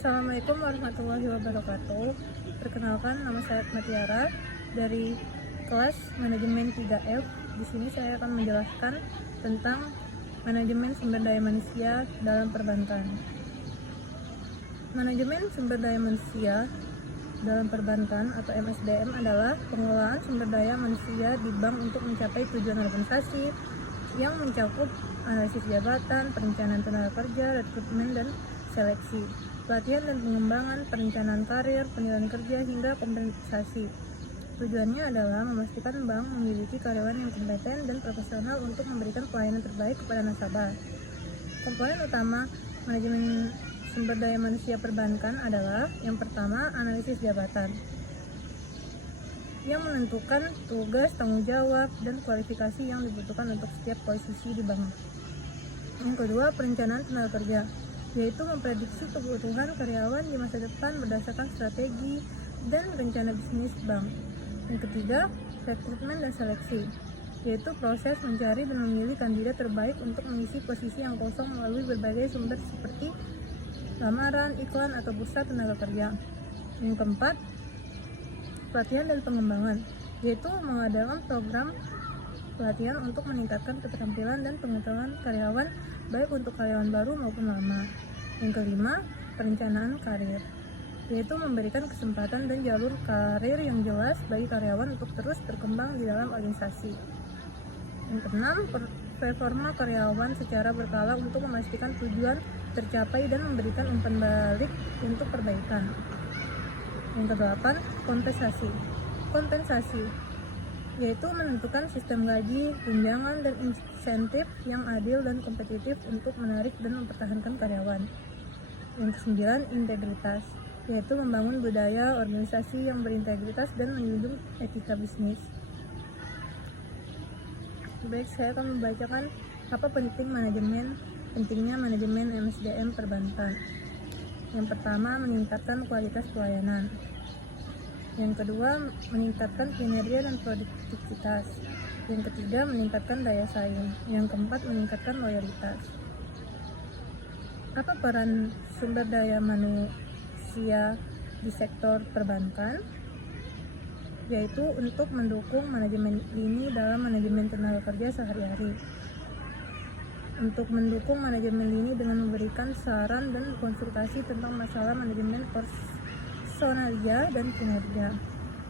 Assalamualaikum warahmatullahi wabarakatuh. Perkenalkan, nama saya Matiara dari kelas manajemen 3F. Di sini saya akan menjelaskan tentang manajemen sumber daya manusia dalam perbankan. Manajemen sumber daya manusia dalam perbankan atau MSDM adalah pengelolaan sumber daya manusia di bank untuk mencapai tujuan organisasi yang mencakup analisis jabatan, perencanaan tenaga kerja, rekrutmen dan seleksi, pelatihan dan pengembangan, perencanaan karir, penilaian kerja, hingga kompensasi. Tujuannya adalah memastikan bank memiliki karyawan yang kompeten dan profesional untuk memberikan pelayanan terbaik kepada nasabah. Komponen utama manajemen sumber daya manusia perbankan adalah yang pertama, analisis jabatan, yang menentukan tugas, tanggung jawab, dan kualifikasi yang dibutuhkan untuk setiap posisi di bank. Yang kedua, perencanaan tenaga kerja, yaitu memprediksi kebutuhan karyawan di masa depan berdasarkan strategi dan rencana bisnis bank. Yang ketiga, rekrutmen dan seleksi, yaitu proses mencari dan memilih kandidat terbaik untuk mengisi posisi yang kosong melalui berbagai sumber seperti lamaran, iklan, atau bursa tenaga kerja. Yang keempat, pelatihan dan pengembangan, yaitu mengadakan program pelatihan untuk meningkatkan keterampilan dan pengetahuan karyawan, baik untuk karyawan baru maupun lama. Yang kelima, perencanaan karir, yaitu memberikan kesempatan dan jalur karir yang jelas bagi karyawan untuk terus berkembang di dalam organisasi. Yang keenam, performa karyawan secara berkala untuk memastikan tujuan tercapai dan memberikan umpan balik untuk perbaikan. Yang kedelapan, kompensasi, yaitu menentukan sistem gaji, tunjangan, dan insentif yang adil dan kompetitif untuk menarik dan mempertahankan karyawan. Yang kesembilan, integritas, yaitu membangun budaya organisasi yang berintegritas dan menjunjung etika bisnis. Baik, saya akan membacakan apa pentingnya manajemen MSDM perbankan. Yang pertama, meningkatkan kualitas pelayanan. Yang kedua, meningkatkan kinerja dan produktivitas. Yang ketiga, meningkatkan daya saing. Yang keempat, meningkatkan loyalitas. Apa peran sumber daya manusia di sektor perbankan? Yaitu untuk mendukung manajemen lini dalam manajemen tenaga kerja sehari-hari. Untuk mendukung manajemen lini dengan memberikan saran dan konsultasi tentang masalah manajemen personalia dan kinerja.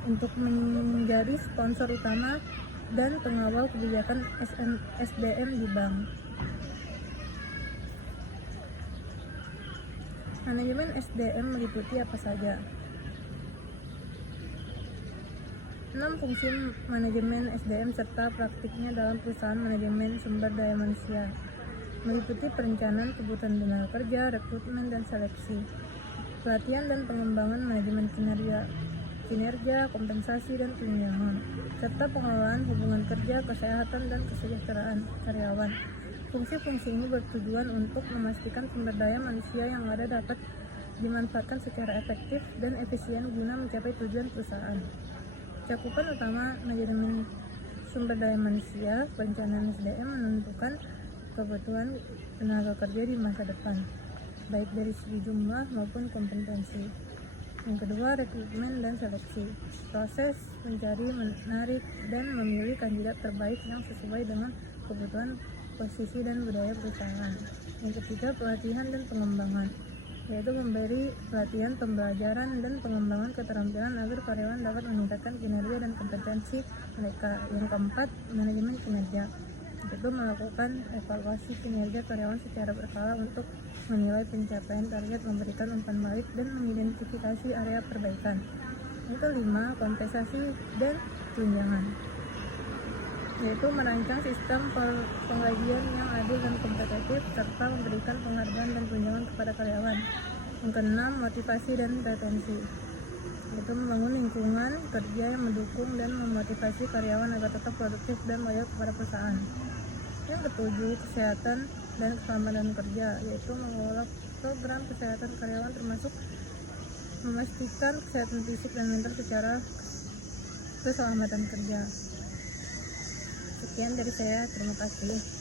Untuk menjadi sponsor utama dan pengawal kebijakan SDM di bank. Manajemen SDM meliputi apa saja? 6 fungsi manajemen SDM serta praktiknya dalam perusahaan manajemen sumber daya manusia, meliputi perencanaan kebutuhan tenaga kerja, rekrutmen dan seleksi, pelatihan dan pengembangan manajemen kinerja, kompensasi dan tunjangan, serta pengelolaan hubungan kerja, kesehatan dan kesejahteraan karyawan. Fungsi-fungsi ini bertujuan untuk memastikan sumber daya manusia yang ada dapat dimanfaatkan secara efektif dan efisien guna mencapai tujuan perusahaan. Cakupan utama manajemen sumber daya manusia, perencanaan SDM menentukan kebutuhan tenaga kerja di masa depan, baik dari segi jumlah maupun kompetensi. Yang kedua, rekrutmen dan seleksi, proses mencari, menarik, dan memilih kandidat terbaik yang sesuai dengan kebutuhan posisi dan budaya perusahaan. Yang ketiga, pelatihan dan pengembangan, yaitu memberi pelatihan, pembelajaran, dan pengembangan keterampilan agar karyawan dapat meningkatkan kinerja dan kompetensi mereka. Yang keempat, manajemen kinerja, yaitu melakukan evaluasi kinerja karyawan secara berkala untuk menilai pencapaian target, memberikan umpan balik, dan mengidentifikasi area perbaikan. Yang kelima, kompensasi dan tunjangan, yaitu merancang sistem penggajian yang adil dan kompetitif serta memberikan penghargaan dan tunjangan kepada karyawan. Yang keenam, motivasi dan retensi, yaitu membangun lingkungan kerja yang mendukung dan memotivasi karyawan agar tetap produktif dan loyal kepada perusahaan. Yang ketujuh, kesehatan dan keselamatan kerja, yaitu mengelola program kesehatan karyawan termasuk memastikan kesehatan fisik dan mental secara keselamatan kerja. Sekian dari saya, terima kasih.